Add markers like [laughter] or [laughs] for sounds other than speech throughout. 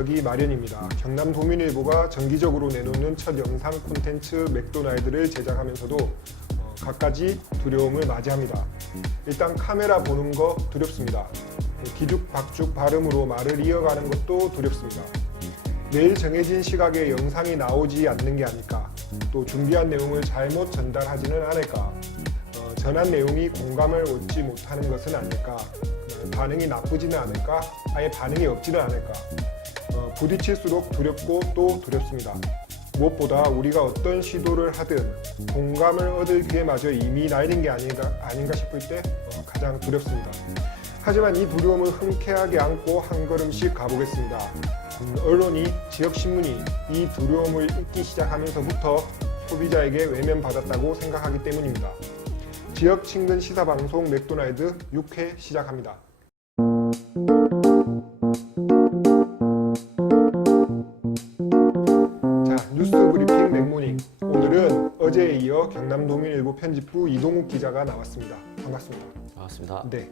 서기 마련입니다. 경남 도민일보가 정기적으로 내놓는 첫 영상 콘텐츠 맥도날드를 제작하면서도 어, 갖가지 두려움을 맞이합니다. 일단 카메라 보는 거 두렵습니다. 기죽박죽 발음으로 말을 이어가는 것도 두렵습니다. 매일 정해진 시각에 영상이 나오지 않는 게 아닐까, 또 준비한 내용을 잘못 전달하지는 않을까, 어, 전한 내용이 공감을 얻지 못하는 것은 아닐까, 어, 반응이 나쁘지는 않을까, 아예 반응이 없지는 않을까, 어, 부딪힐수록 두렵고 또 두렵습니다. 무엇보다 우리가 어떤 시도를 하든 공감을 얻을 기회마저 이미 날린 게 아닌가, 아닌가 싶을 때 어, 가장 두렵습니다. 하지만 이 두려움을 흔쾌하게 안고 한 걸음씩 가보겠습니다. 음, 언론이, 지역신문이 이 두려움을 잊기 시작하면서부터 소비자에게 외면받았다고 생각하기 때문입니다. 지역 친근 시사 방송 맥도날드 6회 시작합니다. 이어 경남도민일보 편집부 이동욱 기자가 나왔습니다. 반갑습니다. 반갑습니다. 네,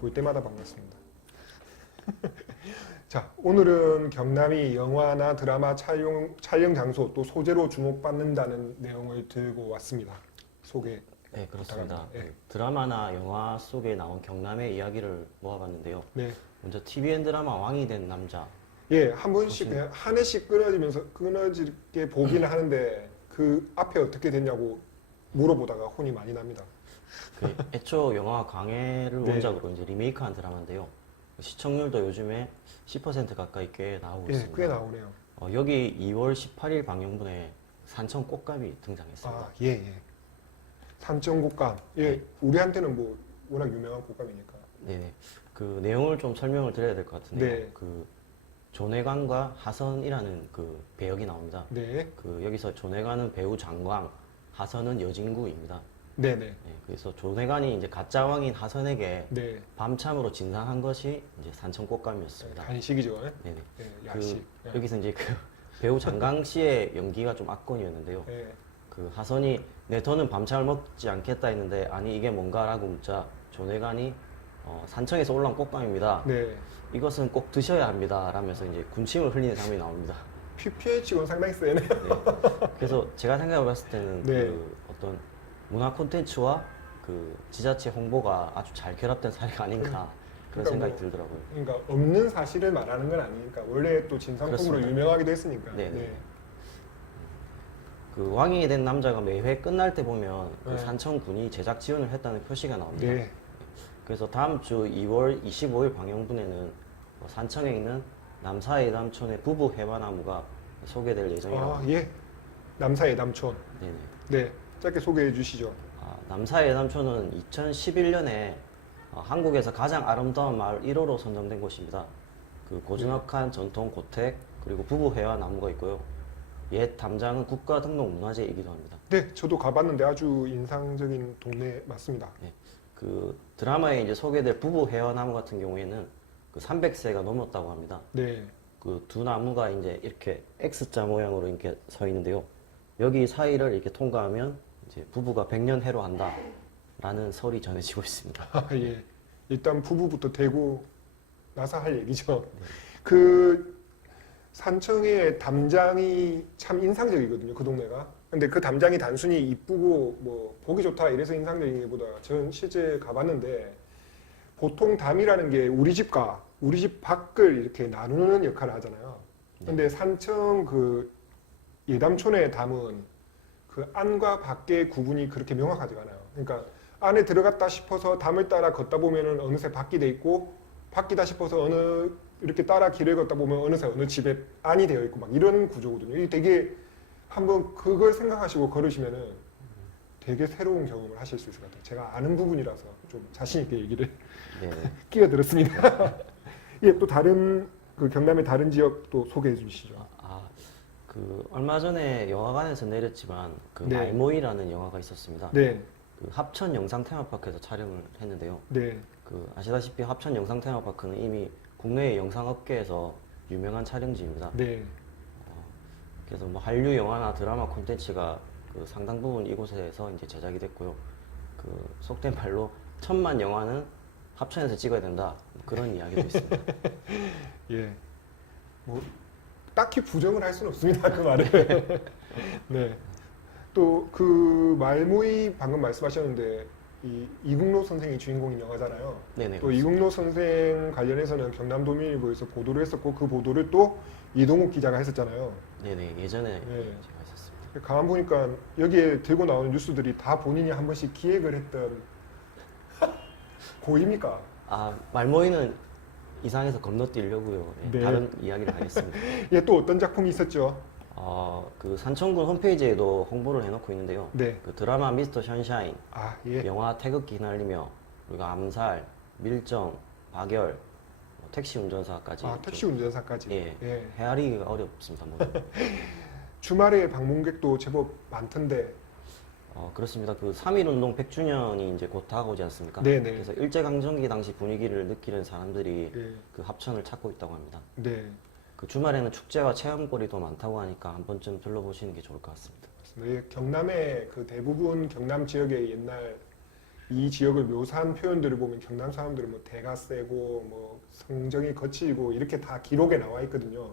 볼 때마다 반갑습니다. [laughs] 자, 오늘은 경남이 영화나 드라마 촬영, 촬영 장소 또 소재로 주목받는다는 내용을 들고 왔습니다. 소개. 네, 그렇습니다. 부탁합니다. 예. 그 드라마나 영화 속에 나온 경남의 이야기를 모아봤는데요. 네. 먼저 TVN 드라마 왕이 된 남자. 예, 한 번씩 무슨- 그냥 한 해씩 끊어지면서 끊어지게 보기는 [clears throat] 하는데 그 앞에 어떻게 됐냐고 물어보다가 혼이 많이 납니다. 그 애초 영화 광해를 네. 원작으로 이제 리메이크한 드라마인데요. 시청률도 요즘에 10% 가까이 꽤 나오고 예, 있습니다. 꽤 나오네요. 어, 여기 2월 18일 방영분에 산청 꽃감이 등장했습니다. 아, 예, 예. 산청곶감. 예, 네. 우리한테는 뭐 워낙 유명한 곶감이니까. 네, 그 내용을 좀 설명을 드려야 될 것 같은데요. 네. 그 조내관과 하선이라는 그 배역이 나옵니다. 네, 그 여기서 조내관은 배우 장광, 하선은 여진구입니다. 네, 네, 네, 그래서 조내관이 이제 가짜 왕인 하선에게 네. 밤참으로 진상한 것이 이제 산청 꽃감이었습니다. 간식이죠. 네네. 네, 야식. 그 여기서 이제 그 [laughs] 배우 장강 씨의 연기가 좀 압권이었는데요. 네, 그 하선이 내 더는 밤참을 먹지 않겠다 했는데 아니 이게 뭔가라고 묻자 조내관이 어, 산청에서 올라온 꽃감입니다. 네. 이것은 꼭 드셔야 합니다. 라면서 이제 군침을 흘리는 장면이 나옵니다. PPH건 상당히 세네. 네. 그래서 제가 생각해 봤을 때는 네. 그 어떤 문화 콘텐츠와 그 지자체 홍보가 아주 잘 결합된 사례가 아닌가 그런 그러니까 생각이 뭐 들더라고요. 그러니까 없는 사실을 말하는 건 아니니까 원래 또 진상품으로. 유명하기도 했으니까. 네, 네. 네. 그 왕이 된 남자가 매회 끝날 때 보면 그 네. 산청군이 제작 지원을 했다는 표시가 나옵니다. 네. 그래서 다음 주 2월 25일 방영분에는 어, 산청에 있는 남사의 남촌의 부부 해바나무가 소개될 예정이라고. 아, 예. 남사의 남촌. 네네. 네. 짧게 소개해 주시죠. 아, 남사의 남촌은 2011년에 어, 한국에서 가장 아름다운 마을 1호로 선정된 곳입니다. 그 고즈넉한 전통 고택 그리고 부부 회화 나무가 있고요. 옛 담장은 국가 등록 문화재이기도 합니다. 네, 저도 가봤는데 아주 인상적인 동네 맞습니다. 그 드라마에 이제 소개될 부부 회화 나무 같은 경우에는 그 300세가 넘었다고 합니다. 네. 그 두 나무가 이제 이렇게 X자 모양으로 이렇게 서 있는데요. 여기 사이를 이렇게 통과하면 이제 부부가 100년 해로 한다라는 설이 전해지고 있습니다. [laughs] 아, 예. 일단 부부부터 대고 나서 할 얘기죠. 그 산청의 담장이 참 인상적이거든요. 그 동네가. 근데 그 담장이 단순히 이쁘고 뭐 보기 좋다 이래서 인상적인 게보다 저는 실제 가봤는데 보통 담이라는 게 우리 집과 우리 집 밖을 이렇게 나누는 역할을 하잖아요. 근데 산청 그 예담촌의 담은 그 안과 밖의 구분이 그렇게 명확하지가 않아요. 그러니까 안에 들어갔다 싶어서 담을 따라 걷다 보면은 어느새 밖이 돼 있고 밖이다 싶어서 어느 이렇게 따라 길을 걷다 보면 어느새 어느 집에 안이 되어 있고 막 이런 구조거든요. 이게 되게 한번 그걸 생각하시고 걸으시면은 되게 새로운 경험을 하실 수 있을 것 같아요. 제가 아는 부분이라서 좀 자신 있게 얘기를 네. [laughs] 끼어들었습니다. [laughs] 예, 또 다른 그 경남의 다른 지역 또 소개해 주시죠. 아, 그 얼마 전에 영화관에서 내렸지만 그 네. 말모이라는 영화가 있었습니다. 네, 그 합천 영상 테마파크에서 촬영을 했는데요. 네, 그 아시다시피 합천 영상 테마파크는 이미 국내의 영상 업계에서 유명한 촬영지입니다. 네, 그래서 뭐 한류 영화나 드라마 콘텐츠가 그 상당 부분 이곳에서 이제 제작이 됐고요. 그 속된 말로 천만 영화는 합천에서 찍어야 된다 뭐 그런 이야기도 있습니다. [laughs] 예. 뭐 딱히 부정을 할 수는 없습니다. 그 말을. [laughs] 네. 또 그 말모이 방금 말씀하셨는데 이 이국노 선생이 주인공인 영화잖아요. 네네. 또 이국노 선생 관련해서는 경남도민일보에서 보도를 했었고 그 보도를 또 이동욱 기자가 했었잖아요. 네네. 예전에 네. 제가 했었습니다. 가만 보니까 여기에 들고 나오는 뉴스들이 다 본인이 한 번씩 기획을 했던 [laughs] 고입니까? 아 말모이는 이상해서 건너뛰려고요. 예, 네. 다른 이야기를 하겠습니다. [laughs] 예, 또 어떤 작품이 있었죠? 어, 그 산청군 홈페이지에도 홍보를 해놓고 있는데요. 네. 그 드라마 미스터 션샤인, 아, 예. 영화 태극기 휘날리며, 그리고 암살, 밀정, 박열, 뭐 택시 운전사까지. 아, 택시 운전사까지. 예. 예. 헤아리기가 어렵습니다. 모두. [laughs] 주말에 방문객도 제법 많던데. 어, 그렇습니다. 그 3.1 운동 100주년이 이제 곧 다가오지 않습니까? 네네. 그래서 일제강점기 당시 분위기를 느끼는 사람들이 예. 그 합천을 찾고 있다고 합니다. 네. 그 주말에는 축제와 체험거리도 많다고 하니까 한 번쯤 둘러보시는 게 좋을 것 같습니다. 네, 경남의 그 대부분 경남 지역의 옛날 이 지역을 묘사한 표현들을 보면 경남 사람들은 뭐 대가 세고 뭐 성정이 거칠고 이렇게 다 기록에 나와 있거든요.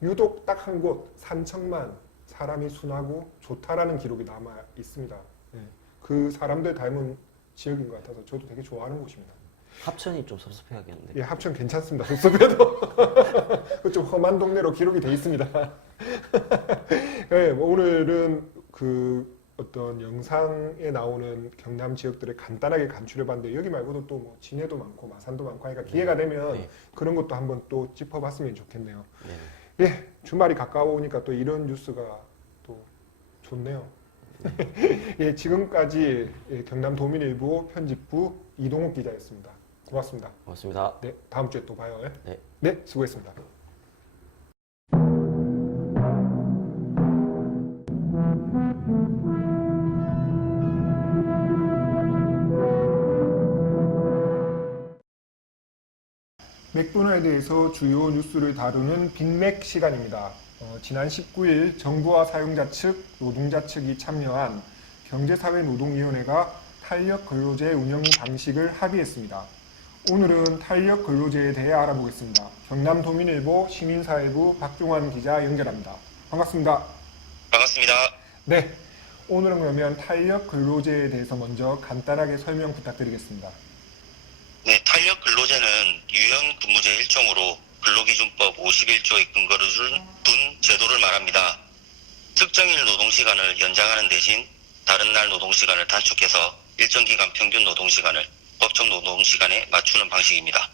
유독 딱 한 곳 산청만 사람이 순하고 좋다라는 기록이 남아 있습니다. 네. 그 사람들 닮은 지역인 것 같아서 저도 되게 좋아하는 곳입니다. 합천이 좀 섭섭해하겠는데. 예, 합천 괜찮습니다. 섭섭해도 [laughs] 좀 험한 동네로 기록이 돼 있습니다. [laughs] 예, 뭐 오늘은 그 어떤 영상에 나오는 경남 지역들을 간단하게 간추려봤는데 여기 말고도 또 뭐 진해도 많고 마산도 많고 하니까 기회가 되면 네. 그런 것도 한번 또 짚어봤으면 좋겠네요. 네. 예, 주말이 가까워오니까 또 이런 뉴스가 또 좋네요. [laughs] 예, 지금까지 예, 경남 도민일보 편집부 이동욱 기자였습니다. 고맙습니다. 고맙습니다. 네, 다음 주에 또 봐요. 예? 네. 네, 수고했습니다. 맥도날드에서 주요 뉴스를 다루는 빅맥 시간입니다. 어, 지난 19일 정부와 사용자 측, 노동자 측이 참여한 경제사회노동위원회가 탄력 근로제 운영 방식을 합의했습니다. 오늘은 탄력 근로제에 대해 알아보겠습니다. 경남도민일보 시민사회부 박종환 기자 연결합니다. 반갑습니다. 반갑습니다. 네, 오늘은 그러면 탄력 근로제에 대해서 먼저 간단하게 설명 부탁드리겠습니다. 네, 탄력 근로제는 유연 근무제 일종으로 근로기준법 51조의 근거를 준- 둔 제도를 말합니다. 특정일 노동시간을 연장하는 대신 다른 날 노동시간을 단축해서 일정 기간 평균 노동시간을 법정 노동 시간에 맞추는 방식입니다.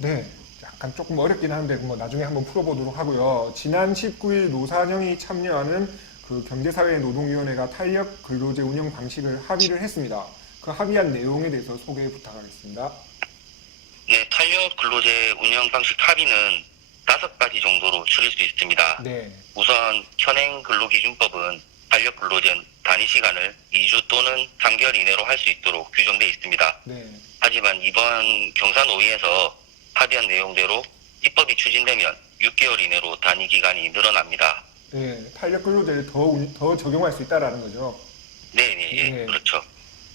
네, 약간 조금 어렵긴 한데 뭐 나중에 한번 풀어보도록 하고요. 지난 19일 노사정이 참여하는 그 경제사회 노동위원회가 탄력 근로제 운영 방식을 합의를 했습니다. 그 합의한 내용에 대해서 소개 부탁하겠습니다. 네, 탄력 근로제 운영 방식 합의는 다섯 가지 정도로 추릴 수 있습니다. 네, 우선 현행 근로기준법은 탄력 근로제 단위 시간을 2주 또는 3개월 이내로 할 수 있도록 규정돼 있습니다. 네, 하지만 이번 경사노위에서 합의한 내용대로 입법이 추진되면 6개월 이내로 단위 기간이 늘어납니다. 네, 탄력 근로제를 더, 운- 더 적용할 수 있다라는 거죠. 네, 네, 예, 네. 그렇죠.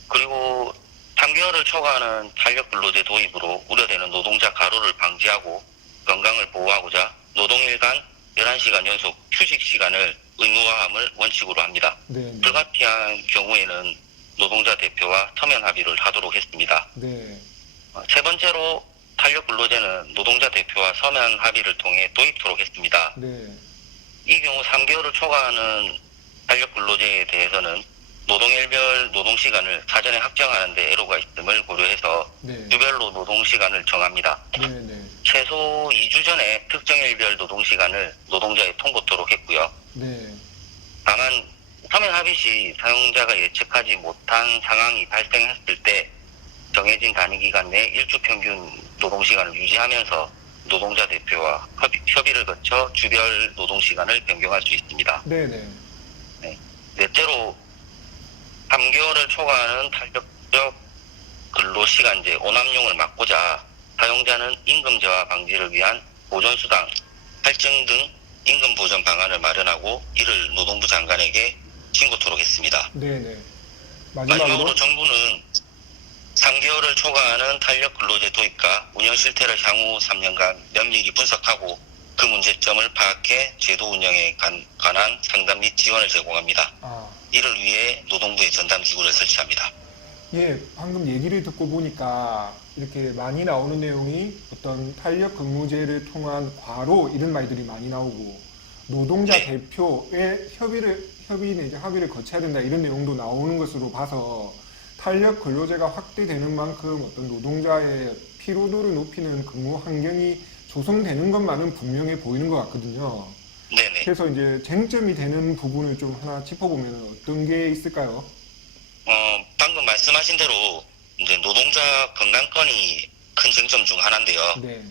그리고 3개월을 초과하는 탄력 근로제 도입으로 우려되는 노동자 가로를 방지하고 건강을 보호하고자 노동일간 11시간 연속 휴식 시간을 의무화함을 원칙으로 합니다. 네, 네, 불가피한 경우에는 노동자 대표와 서면 합의를 하도록 했습니다. 네, 어, 세 번째로 탄력 근로제는 노동자 대표와 서면 합의를 통해 도입토록 했습니다. 네, 이 경우 3개월을 초과하는 탄력 근로제에 대해서는 노동일별 노동시간을 사전에 확정하는 데 애로가 있음을 고려해서 네, 주별로 노동시간을 정합니다. 네, 네, 최소 2주 전에 특정일별 노동시간을 노동자에 통보토록 했고요. 네, 다만 서면 합의 시 사용자가 예측하지 못한 상황이 발생했을 때 정해진 단위 기간 내 일주 평균 노동 시간을 유지하면서 노동자 대표와 협의, 협의를 거쳐 주별 노동 시간을 변경할 수 있습니다. 네, 네, 넷째로 3개월을 초과하는 탄력적 근로시간제 오남용을 막고자 사용자는 임금제화 방지를 위한 보존수당, 할증 등 임금 보전 방안을 마련하고 이를 노동부 장관에게 신고토록 했습니다. 네, 네. 마지막으로 마지막으로 정부는 3개월을 초과하는 탄력 근로제 도입과 운영 실태를 향후 3년간 면밀히 분석하고 그그 문제점을 파악해 제도 운영에 관, 관한 상담 및 지원을 제공합니다. 아, 이를 위해 노동부에 전담 기구를 설치합니다. 예, 방금 얘기를 듣고 보니까 이렇게 많이 나오는 내용이 어떤 탄력 근무제를 통한 과로 이런 말들이 많이 나오고 노동자 네. 대표의 협의를 협의 내지 합의를 거쳐야 된다 이런 내용도 나오는 것으로 봐서 탄력 근로제가 확대되는 만큼 어떤 노동자의 피로도를 높이는 근무 환경이 조성되는 것만은 분명해 보이는 것 같거든요. 네네. 그래서 이제 쟁점이 되는 부분을 좀 하나 짚어보면 어떤 게 있을까요? 어, 말씀하신 대로 이제 노동자 건강권이 큰 쟁점 중 하나인데요. 네,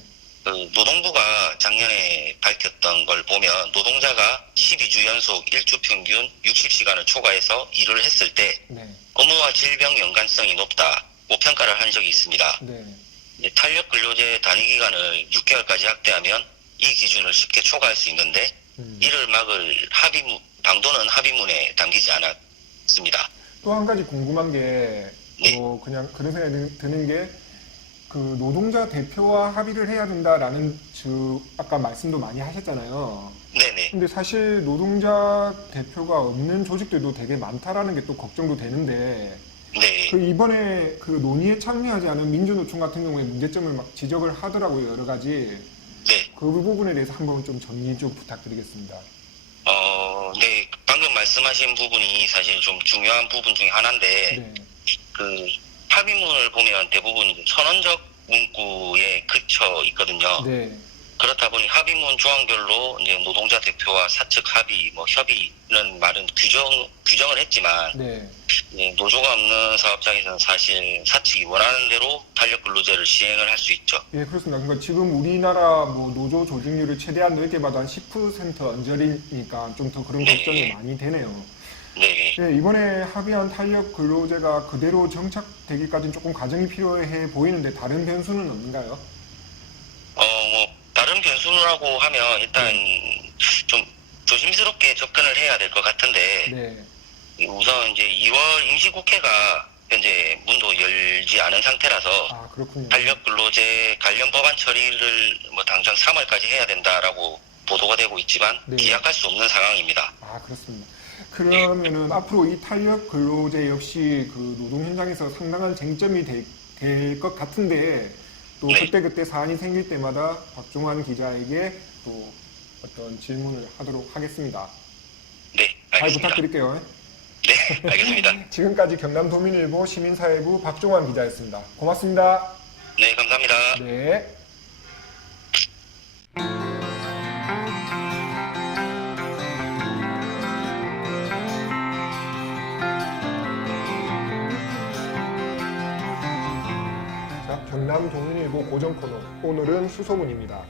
그 노동부가 작년에 밝혔던 걸 보면 노동자가 12주 연속 일주 평균 60시간을 초과해서 일을 했을 때 네, 업무와 질병 연관성이 높다고 평가를 한 적이 있습니다. 네. 탄력 근로제 단위 기간을 6개월까지 확대하면 이 기준을 쉽게 초과할 수 있는데 음. 이를 막을 합의문 방도는 합의문에 담기지 않았습니다. 또 한 가지 궁금한 게, 네. 어, 그냥 그런 생각이 드- 드는 게, 그 노동자 대표와 합의를 해야 된다라는, 즉, 아까 말씀도 많이 하셨잖아요. 네네. 근데 사실 노동자 대표가 없는 조직들도 되게 많다라는 게 또 걱정도 되는데, 네. 그 이번에 그 논의에 참여하지 않은 민주노총 같은 경우에 문제점을 막 지적을 하더라고요, 여러 가지. 네. 그 부분에 대해서 한번 좀 정리 좀 부탁드리겠습니다. 어, 네. 방금 말씀하신 부분이 사실 좀 중요한 부분 중에 하나인데 네, 그 합의문을 보면 대부분 선언적 문구에 그쳐 있거든요. 네, 그렇다 보니 합의문 조항별로 이제 노동자 대표와 사측 합의, 뭐 협의는 말은 규정 규정을 했지만 네, 이제 노조가 없는 사업장에서는 사실 사측이 원하는 대로 탄력 근로제를 시행을 할 수 있죠. 예, 그렇습니다. 그러니까 지금 우리나라 뭐 노조 조직률을 최대한 넓게 봐도 한 10% 언저리니까 좀 더 그런 네. 걱정이 많이 되네요. 네, 예, 이번에 합의한 탄력 근로제가 그대로 정착되기까지는 조금 과정이 필요해 보이는데 다른 변수는 없는가요? 변수라고 하면 일단 좀 조심스럽게 접근을 해야 될 것 같은데 네, 우선 이제 2월 임시국회가 현재 문도 열지 않은 상태라서 아 그렇군요. 탄력 근로제 관련 법안 처리를 뭐 당장 3월까지 해야 된다라고 보도가 되고 있지만 네. 기약할 수 없는 상황입니다. 아 그렇습니다. 그러면은 앞으로 이 탄력 근로제 역시 그 노동 현장에서 상당한 쟁점이 될 것 같은데 또 네. 그때 그때 사안이 생길 때마다 박종환 기자에게 또 어떤 질문을 하도록 하겠습니다. 네, 잘 알겠습니다. 부탁드릴게요. 네, 알겠습니다. [laughs] 지금까지 경남도민일보 시민사회부 박종환 기자였습니다. 고맙습니다. 네, 감사합니다. 네. 남도민일보 고정 코너. 오늘은 수소문입니다.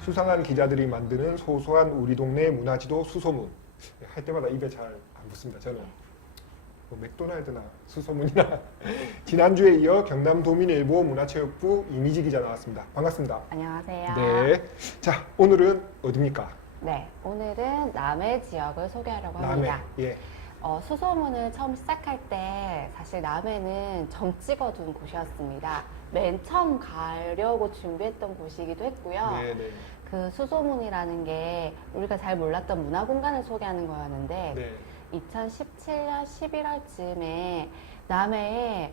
수상한 기자들이 만드는 소소한 우리 동네 문화지도 수소문. 할 때마다 입에 잘 안 붙습니다. 저는 뭐 맥도날드나 수소문이나 [laughs] 지난주에 이어 경남도민일보 문화체육부 이미지 기자 나왔습니다. 반갑습니다. 안녕하세요. 네. 자, 오늘은 어디입니까? 네, 오늘은 남해 지역을 소개하려고 남해. 합니다. 예. 어, 수소문을 처음 시작할 때 사실 남해는 정 찍어둔 곳이었습니다. 맨 처음 가려고 준비했던 곳이기도 했고요. 네, 네. 그 수소문이라는 게 우리가 잘 몰랐던 문화 공간을 소개하는 거였는데 네. 2017년 11월쯤에 남해에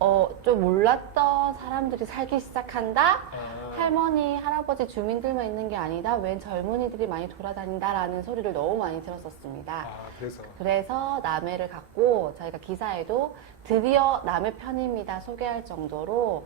어, 좀 몰랐던 사람들이 살기 시작한다? 아, 할머니, 할아버지 주민들만 있는 게 아니다. 웬 젊은이들이 많이 돌아다닌다라는 소리를 너무 많이 들었었습니다. 아, 그래서 그래서 남해를 갖고 저희가 기사에도 드디어 남해 편입니다 소개할 정도로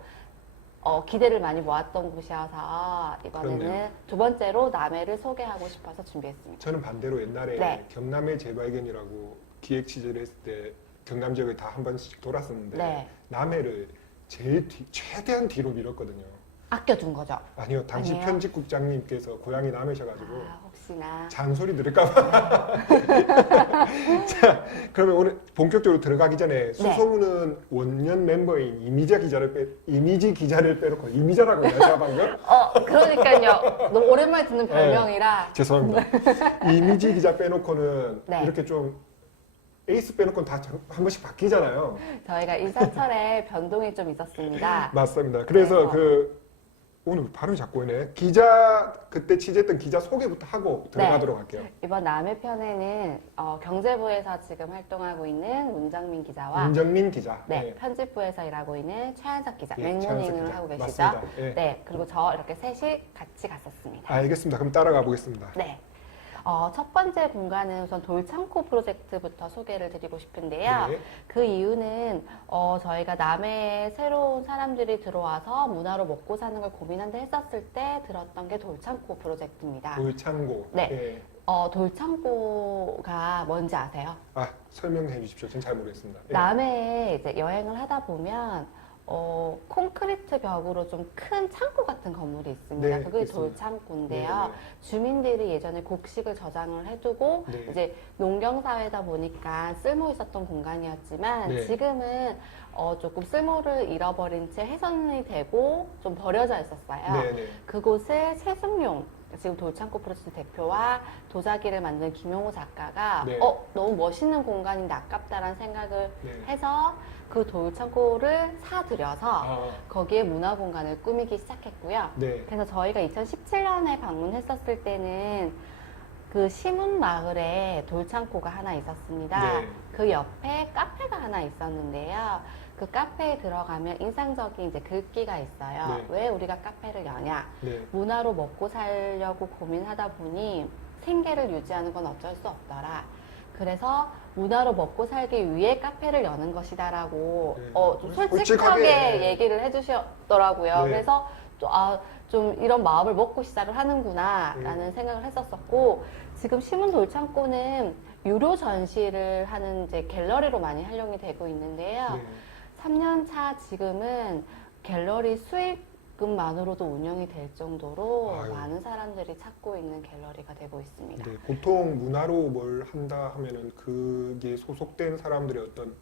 어, 기대를 많이 모았던 곳이어서 이번에는 그렇네요. 두 번째로 남해를 소개하고 싶어서 준비했습니다. 저는 반대로 옛날에 네. 경남의 재발견이라고 기획 취재를 했을 때 경남 지역을 다 한 번씩 돌았었는데 네. 남해를 제일 뒤, 최대한 뒤로 밀었거든요. 아껴둔 거죠. 아니요, 당시 아니에요? 편집국장님께서 고향이 남해셔가지고 아, 혹시나. 잔소리 들을까봐. [laughs] 자, 그러면 오늘 본격적으로 들어가기 네. 전에 수소문은 원년 멤버인 이미자 기자를 빼, 이미지 기자를 빼놓고 이미자라고 제가 방금? 어, 그러니까요. 너무 오랜만에 듣는 별명이라. 죄송합니다. [laughs] 이미지 기자 빼놓고는 네. 이렇게 좀 에이스 빼놓고는 다 한 번씩 바뀌잖아요. 저희가 인사철에 변동이 좀 있었습니다. 맞습니다. 그래서 그래서. 그 오늘 바로 잡고 오네. 기자 그때 취재했던 기자 소개부터 하고 들어가도록 네. 할게요. 이번 남해 편에는 어, 경제부에서 지금 활동하고 있는 문정민 기자와 윤정민 기자. 네, 네. 편집부에서 일하고 있는 최한석 기자, 예, 맥모닝을 기자. 하고 계시죠. 맞습니다. 예. 네, 그리고 저 이렇게 셋이 같이 갔었습니다. 알겠습니다. 그럼 따라가 보겠습니다. 네. 어, 첫 번째 공간은 우선 돌창고 프로젝트부터 소개를 드리고 싶은데요. 네. 그 이유는 어, 저희가 남해에 새로운 사람들이 들어와서 문화로 먹고 사는 걸 고민한다 했었을 때 들었던 게 돌창고 프로젝트입니다. 돌창고. 네. 예. 어, 돌창고가 뭔지 아세요? 아 설명해 주십시오. 저는 잘 모르겠습니다. 예. 남해에 이제 여행을 하다 보면 어, 콘크리트 벽으로 좀 큰 창고 같은 건물이 있습니다. 네, 그게 있습니다. 돌창고인데요. 네, 주민들이 예전에 곡식을 저장을 해두고 네. 이제 농경사회다 보니까 쓸모 있었던 공간이었지만 네. 지금은 어, 조금 쓸모를 잃어버린 채 훼손이 되고 좀 버려져 있었어요. 네, 네. 그곳을 세승용 지금 돌창고 프로젝트 대표와 도자기를 만든 김용호 작가가 네. 어 너무 멋있는 공간인데 아깝다라는 생각을 네. 해서 그 돌창고를 사들여서 아, 거기에 문화 공간을 꾸미기 시작했고요. 네. 그래서 저희가 2017년에 방문했었을 때는 그 시문 마을에 돌창고가 하나 있었습니다. 네. 그 옆에 카페가 하나 있었는데요. 그 카페에 들어가면 인상적인 이제 글귀가 있어요. 네. 왜 우리가 카페를 여냐? 네. 문화로 먹고 살려고 고민하다 보니 생계를 유지하는 건 어쩔 수 없더라. 그래서 문화로 먹고 살기 위해 카페를 여는 것이다라고 네. 어, 좀 솔직하게, 솔직하게. 얘기를 해주셨더라고요. 네. 그래서 좀, 아, 좀 이런 마음을 먹고 시작을 하는구나라는 음. 생각을 했었었고 지금 시문 돌창고는 유료 전시를 하는 이제 갤러리로 많이 활용이 되고 있는데요. 네. 3년 차 지금은 갤러리 수익금만으로도 운영이 될 정도로 아유. 많은 사람들이 찾고 있는 갤러리가 되고 있습니다. 네, 보통 문화로 뭘 한다 하면은 그게 소속된 사람들의 어떤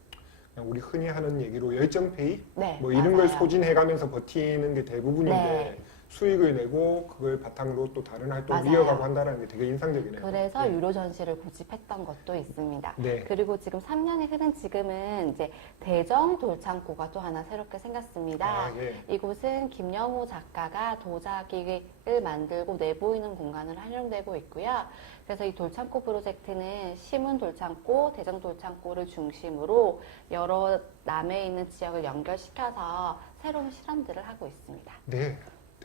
그냥 우리 흔히 하는 얘기로 열정페이 네, 뭐 이런 걸 맞아요. 소진해가면서 버티는 게 대부분인데 네. 수익을 내고 그걸 바탕으로 또 다른 활동을 맞아요. 이어가고 한다는 게 되게 인상적이네요. 그래서 네. 유료 전시를 고집했던 것도 있습니다. 네. 그리고 지금 3년이 흐른 지금은 이제 대정 돌창고가 또 하나 새롭게 생겼습니다. 아, 예. 이곳은 김영호 작가가 도자기를 만들고 내보이는 공간을 활용되고 있고요. 그래서 이 돌창고 프로젝트는 시문 돌창고, 대정 돌창고를 중심으로 여러 남해에 있는 지역을 연결시켜서 새로운 실험들을 하고 있습니다. 네,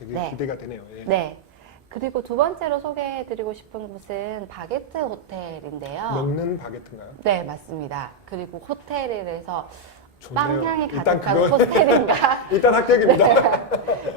되게 네. 기대가 되네요. 예. 네. 그리고 두 번째로 소개해드리고 싶은 곳은 바게트 호텔인데요. 먹는 바게트인가요? 네, 맞습니다. 그리고 좋네요. 빵향이 일단 가득한 그거 호텔인가 [laughs] 일단 합격입니다.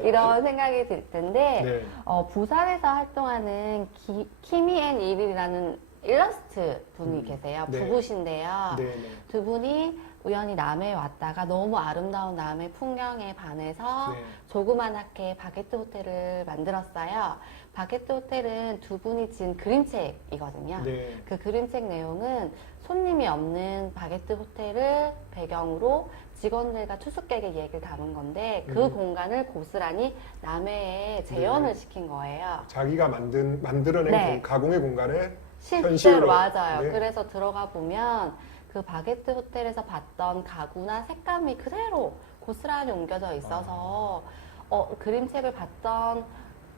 [laughs] 이런 생각이 들 텐데 네. 어, 부산에서 활동하는 기, 키미 앤 일이라는 일러스트 분이 음, 계세요. 네. 부부신데요. 네, 네. 두 분이 우연히 남해에 왔다가 너무 아름다운 남해 풍경에 반해서 네. 조그만하게 바게트 호텔을 만들었어요. 바게트 호텔은 두 분이 지은 그림책이거든요. 네. 그 그림책 내용은 손님이 없는 바게트 호텔을 배경으로 직원들과 투숙객의 얘기를 담은 건데 그 음. 공간을 고스란히 남해에 재현을 네. 시킨 거예요. 자기가 만든 만들어낸 네. 공- 가공의 공간을 실제로 현실로. 맞아요. 네. 그래서 들어가 보면 그 바게트 호텔에서 봤던 가구나 색감이 그대로 고스란히 옮겨져 있어서 어, 그림책을 봤던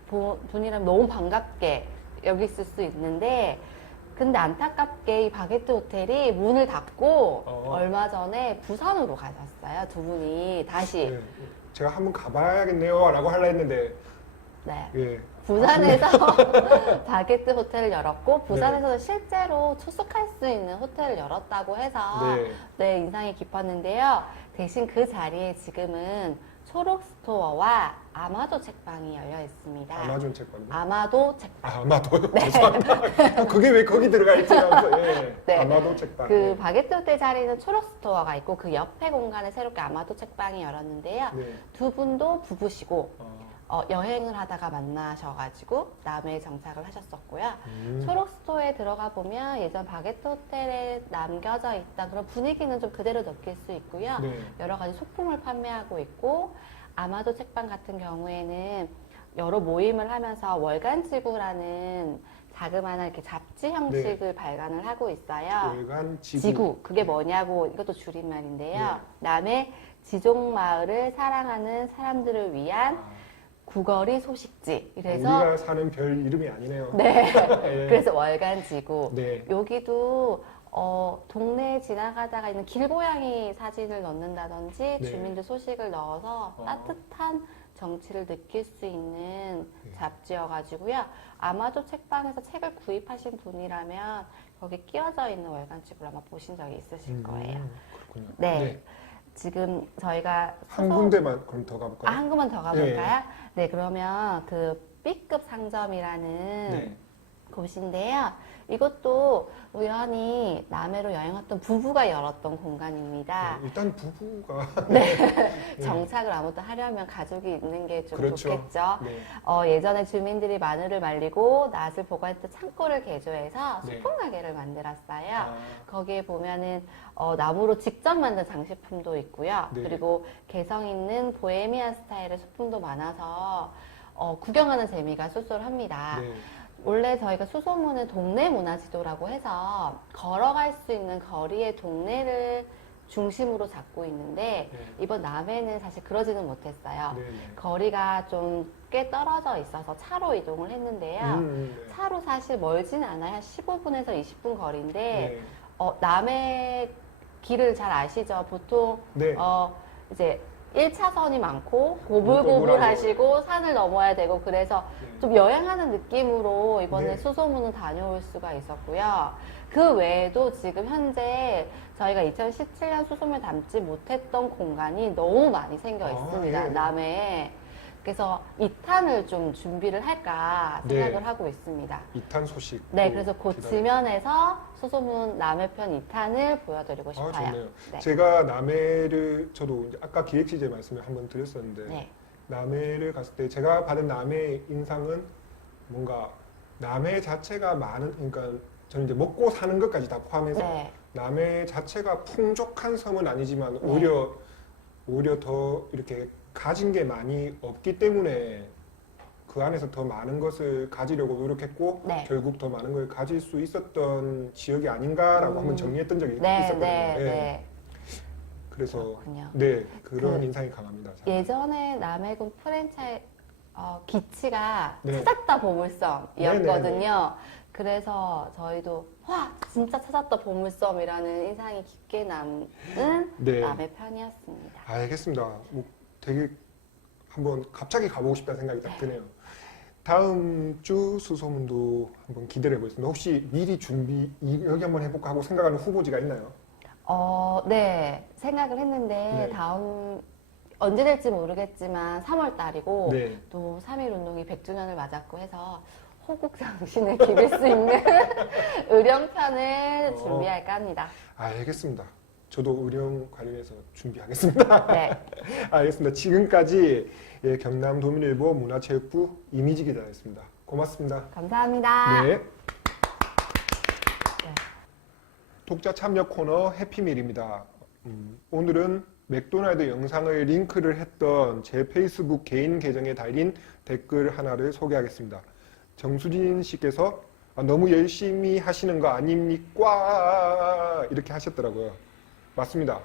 보- 분이라면 너무 반갑게 여기 있을 수 있는데 근데 안타깝게 이 바게트 호텔이 문을 닫고 어. 얼마 전에 부산으로 가셨어요. 두 분이 다시. 네. 제가 한번 가봐야겠네요라고 하려 했는데 네. 예. 부산에서 [laughs] 바게트 호텔을 열었고 부산에서도 실제로 투숙할 수 있는 호텔을 열었다고 해서 네. 네, 인상이 깊었는데요. 대신 그 자리에 지금은 초록 스토어와 아마도 책방이 열려 있습니다. 아마존 책방. 아마도 책방. 아, 아마도 [laughs] 죄송합니다. 그게 왜 거기 들어가 있지? 하면서, 예. 네. 아마도 책방. 그 예. 바게트 호텔 자리는 초록 스토어가 있고 그 옆에 공간에 새롭게 아마도 책방이 열었는데요. 네. 두 분도 부부시고 어, 어, 여행을 하다가 만나셔가지고 남해에 정착을 하셨었고요. 음. 초록 스토어에 들어가 보면 예전 바게트 호텔에 남겨져 있던 그런 분위기는 좀 그대로 느낄 수 있고요. 네. 여러 가지 소품을 판매하고 있고 아마도 책방 같은 경우에는 여러 모임을 하면서 월간 지구라는 자그마한 이렇게 잡지 형식을 발간을 하고 있어요. 월간 지구. 지구 그게 뭐냐고 이것도 줄임말인데요. 네. 남의 지종 마을을 사랑하는 사람들을 위한 아, 구거리 소식지. 이래서 우리가 사는 별 이름이 아니네요. 네. [laughs] 예. 그래서 월간지구. 네. 여기도 어, 동네 지나가다가 있는 길고양이 사진을 넣는다든지 네. 주민들 소식을 넣어서 어. 따뜻한 정치를 느낄 수 있는 네. 잡지여가지고요. 아마도 책방에서 책을 구입하신 분이라면 거기 끼워져 있는 월간지구를 아마 보신 적이 있으실 음, 거예요. 그렇군요. 네. 지금 저희가 한 군데만 그럼 더 아, 가볼까요? 한 군만 더 가볼까요? 네, 그러면 그 B급 상점이라는 네. 곳인데요. 이것도 우연히 남해로 여행 왔던 부부가 열었던 공간입니다. 네, 일단 부부가 [laughs] 정착을 아무튼 하려면 가족이 있는 게 좀 그렇죠. 좋겠죠. 네. 어, 예전에 주민들이 마늘을 말리고 낫을 보관했던 창고를 개조해서 네. 소품 가게를 만들었어요. 아, 거기에 보면은 어, 나무로 직접 만든 장식품도 있고요. 네. 그리고 개성 있는 보헤미안 스타일의 소품도 많아서 어, 구경하는 재미가 쏠쏠합니다. 네. 원래 저희가 수소문은 동네 문화지도라고 해서 걸어갈 수 있는 거리의 동네를 중심으로 잡고 있는데 네. 이번 남해는 사실 그러지는 못했어요. 네. 네. 거리가 좀 꽤 떨어져 있어서 차로 이동을 했는데요. 음, 네. 차로 사실 멀진 않아요. 한 15분에서 20분 거리인데 네. 어, 남해 길을 잘 아시죠? 보통 네. 어, 이제 1차선이 많고. 고불고불하시고 산을 넘어야 되고 그래서 네. 좀 여행하는 느낌으로 이번에 네. 수소문은 다녀올 수가 있었고요. 그 외에도 지금 현재 저희가 2017년 수소문에 담지 못했던 공간이 너무 많이 생겨 아, 있습니다. 예. 남해에. 그래서 2탄을 좀 준비를 할까 네. 생각을 하고 있습니다. 2탄 소식. 네, 그래서 곧 기다려- 지면에서 수소문 남해 편 2탄을 보여드리고 아, 싶어요. 좋네요. 네. 제가 남해를 저도 이제 아까 기획 취재 말씀을 한번 드렸었는데 네. 남해를 갔을 때 제가 받은 남해 인상은 뭔가 남해 자체가 많은 그러니까 저는 이제 먹고 사는 것까지 다 포함해서 네. 남해 자체가 풍족한 섬은 아니지만 네. 오히려 오히려 더 이렇게 가진 게 많이 없기 때문에 그 안에서 더 많은 것을 가지려고 노력했고 네. 결국 더 많은 걸 가질 수 있었던 지역이 아닌가라고 음. 한번 정리했던 적이 네, 있었거든요. 네, 네. 네. 그래서 그렇군요. 네 그런 그 인상이 강합니다. 저는. 예전에 남해군 프랜차이 어, 기치가 네. 찾았다 보물섬이었거든요. 그래서 저희도 와 진짜 찾았다 보물섬이라는 인상이 깊게 남는 네. 남해 편이었습니다. 알겠습니다. 뭐 되게 한번 갑자기 가보고 싶다는 생각이 딱 드네요. 다음 주 수소문도 한번 기대해 보겠습니다. 혹시 미리 준비 이- 여기 한번 해볼까 하고 생각하는 후보지가 있나요? 어, 네 생각을 했는데 네. 다음 언제 될지 모르겠지만 3월 달이고 네. 또3.1 운동이 100주년을 맞았고 해서 호국 정신을 기릴 수 있는 [laughs] 의령편을 어. 준비할까 합니다. 알겠습니다. 저도 의령 관련해서 준비하겠습니다. 네. [laughs] 알겠습니다. 지금까지 예, 경남 도민일보 문화체육부 이미지 기자였습니다. 고맙습니다. 감사합니다. 네. 독자 참여 코너 해피밀입니다. 음, 오늘은 맥도날드 영상을 링크를 했던 제 페이스북 개인 계정에 달린 댓글 하나를 소개하겠습니다. 정수진 씨께서 아, 너무 열심히 하시는 거 아닙니까? 이렇게 하셨더라고요. 맞습니다.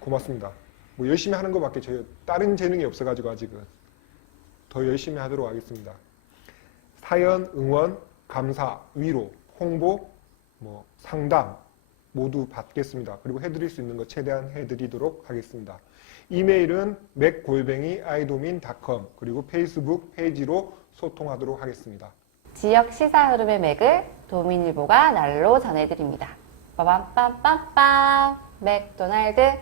고맙습니다. 뭐 열심히 하는 것밖에 저 다른 재능이 없어가지고 아직은 더 열심히 하도록 하겠습니다. 사연, 응원, 감사, 위로, 홍보, 뭐 상담 모두 받겠습니다. 그리고 해드릴 수 있는 거 최대한 해드리도록 하겠습니다. 이메일은 맥골뱅이 아이도민닷컴 그리고 페이스북 페이지로 소통하도록 하겠습니다. 지역 시사 흐름의 맥을 도민일보가 날로 전해드립니다. 빠밤빰빰빰 맥도날드.